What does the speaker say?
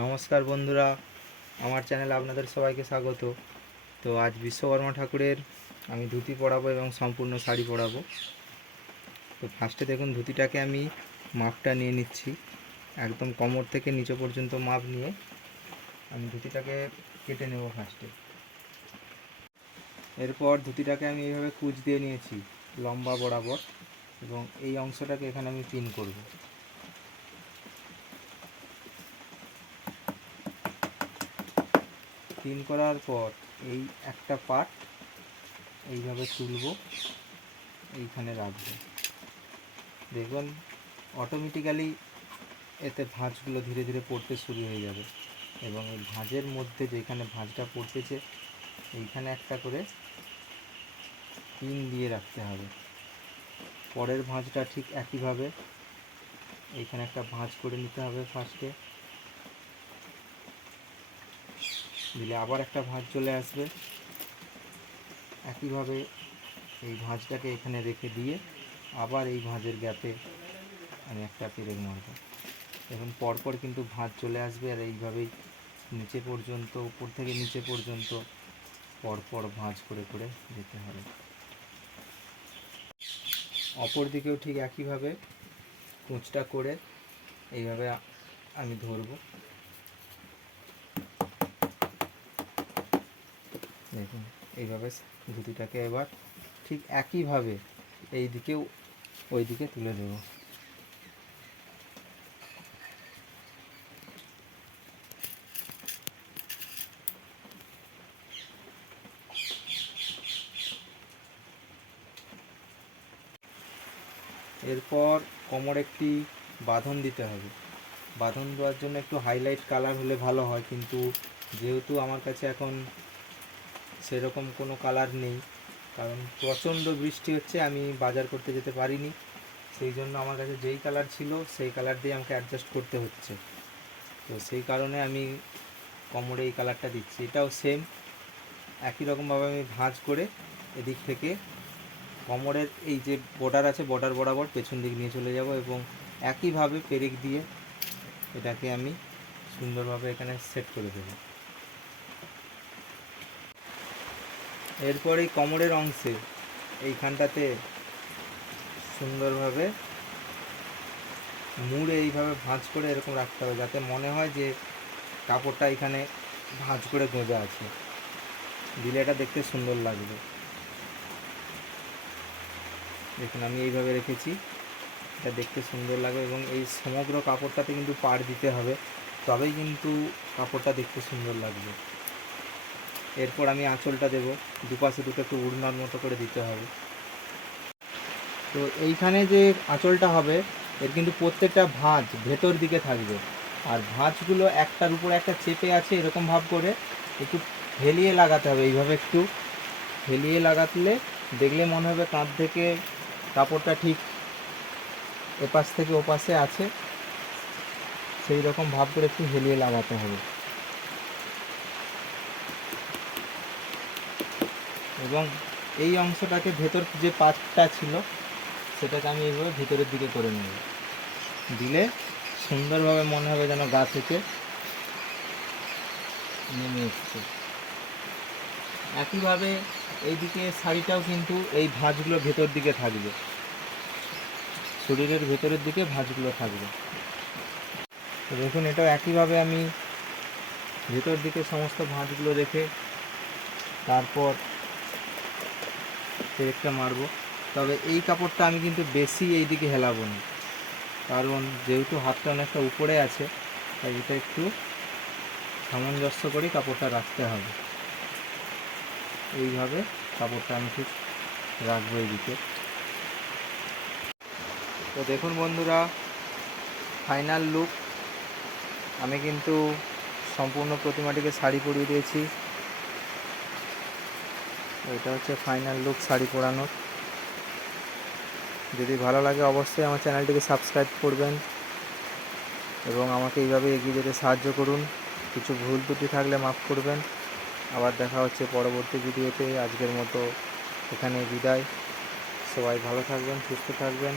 নমস্কার বন্ধুরা, আমার চ্যানেলে আপনাদের সবাইকে স্বাগত। তো আজ বিশ্বকর্মা ঠাকুরের আমি ধুতি পরাবো এবং সম্পূর্ণ শাড়ি পরাবো। তো ফার্স্টে দেখুন, ধুতিটাকে আমি মাপটা নিয়ে নিচ্ছি। একদম কোমর থেকে নিচে পর্যন্ত মাপ নিয়ে আমি ধুতিটাকে কেটে নেব ফার্স্টে এরপর ধুতিটাকে আমি এইভাবে কুচ দিয়ে নিয়েছি, লম্বা বরাবর, এবং এই অংশটাকে এখানে আমি পিন করব। পিন করার পর এই একটা পার্ট এইভাবে তুলব, এইখানে রাখব। দেখবেন অটোমেটিক্যালি এতে ভাঁজগুলো ধীরে ধীরে পড়তে শুরু হয়ে যাবে এবং এই ভাঁজের মধ্যে যেখানে ভাঁজটা পড়তেছে, এইখানে একটা করে পিন দিয়ে রাখতে হবে। পরের ভাঁজটা ঠিক একইভাবে, এইখানে একটা ভাঁজ করে নিতে হবে ফার্স্টে দিলে আবার একটা ভাঁজ চলে আসবে। একইভাবে এই ভাঁজটাকে এখানে রেখে দিয়ে আবার এই ভাঁজের গ্যাপে আমি একটা পেরেক মারব। এখন পরপর কিন্তু ভাঁজ চলে আসবে আর এইভাবেই নিচে পর্যন্ত, উপর থেকে নিচে পর্যন্ত পরপর ভাঁজ করে করে যেতে হবে। অপর দিকেও ঠিক একইভাবে, কুঁচটা করে এইভাবে আমি ধরবো। দেখুন, এইভাবে ধুতিটাকে এবার ঠিক একইভাবে এই দিকেও ওই দিকে তুলে দেবো। এরপর কোমর একটি বাঁধন দিতে হবে। বাঁধন দেওয়ার জন্য একটু হাইলাইট কালার হলে ভালো হয়, কিন্তু যেহেতু আমার কাছে এখন সেরকম কোনো কালার নেই। কারণ প্রচণ্ড বৃষ্টি হচ্ছে, আমি বাজার করতে যেতে পারিনি। সেই জন্য আমার কাছে যেই কালার ছিল, সেই কালার দিয়ে আমাকে অ্যাডজাস্ট করতে হচ্ছে। তো সেই কারণে আমি কোমরে এই কালারটা দিচ্ছি। এটাও সেম একই রকমভাবে আমি ভাঁজ করে এদিক থেকে কোমরের এই যে বর্ডার আছে বর্ডার বরাবর পেছন দিক নিয়ে চলে যাব এবং একইভাবে পেরেক দিয়ে এটাকে আমি সুন্দরভাবে এখানে সেট করে দেবো। এরপর এই কোমরের অংশে এইখানটাতে সুন্দরভাবে মুড়ে এইভাবে ভাঁজ করে এরকম রাখতে হবে, যাতে মনে হয় যে কাপড়টা এখানে ভাঁজ করে গেঁজে আছে। দিলে এটা দেখতে সুন্দর লাগবে। দেখুন, আমি এইভাবে রেখেছি। এটা দেখতে সুন্দর লাগবে এবং এই সমগ্র কাপড়টাতে কিন্তু পাড় দিতে হবে। তবেই কিন্তু কাপড়টা দেখতে সুন্দর লাগবে। এরপর আমি আঁচলটা দেব। দুপাশে দুটো একটু উড়নার মতো করে দিতে হবে। তো এইখানে যে আঁচলটা হবে, এর কিন্তু প্রত্যেকটা ভাঁজ ভেতর দিকে থাকবে। আর ভাঁজগুলো একটার উপর একটা চেপে আছে এরকম ভাব করে একটু হেলিয়ে লাগাতে হবে। এইভাবে একটু হেলিয়ে লাগাতলে দেখলে মনে হবে কাঁধ থেকে কাপড়টা ঠিক এপাশ থেকে ওপাশে আছে। সেই রকম ভাব করে একটু হেলিয়ে লাগাতে হবে। এবং এই অংশটাকে ভেতর যে পাতটা ছিল, সেটাকে আমি এইভাবে ভিতরের দিকে করে নেব। দিলে সুন্দরভাবে মনে হবে যেন গা থেকে নেমে এসছে। একইভাবে এইদিকে শাড়িটাও কিন্তু এই ভাঁজগুলো ভেতর দিকে থাকবে। শরীরের ভেতরের দিকে ভাঁজগুলো থাকবে। তো দেখুন, এটাও একইভাবে আমি ভেতর দিকে সমস্ত ভাঁজগুলো রেখে তারপর পেরেকটা মারবো। তবে এই কাপড়টা আমি কিন্তু বেশি এই দিকে হেলাবো না। কারণ যেহেতু হাতটা অনেকটা উপরে আছে, তাই এটা একটু সামঞ্জস্য করে কাপড়টা রাখতে হবে। এইভাবে কাপড়টা আমি ঠিক রাখব এইদিকে। তো দেখুন বন্ধুরা, ফাইনাল লুক। আমি কিন্তু সম্পূর্ণ প্রতিমাটিকে শাড়ি পরিয়ে দিয়েছি। এটা হচ্ছে ফাইনাল লুক শাড়ি পরানোর। যদি ভালো লাগে অবশ্যই আমার চ্যানেলটিকে সাবস্ক্রাইব করবেন এবং আমাকে এইভাবে এগিয়ে যেতে সাহায্য করুন। কিছু ভুল ত্রুটি থাকলে মাফ করবেন। আবার দেখা হচ্ছে পরবর্তী ভিডিওতে। আজকের মতো এখানে বিদায়। সবাই ভালো থাকবেন, সুস্থ থাকবেন।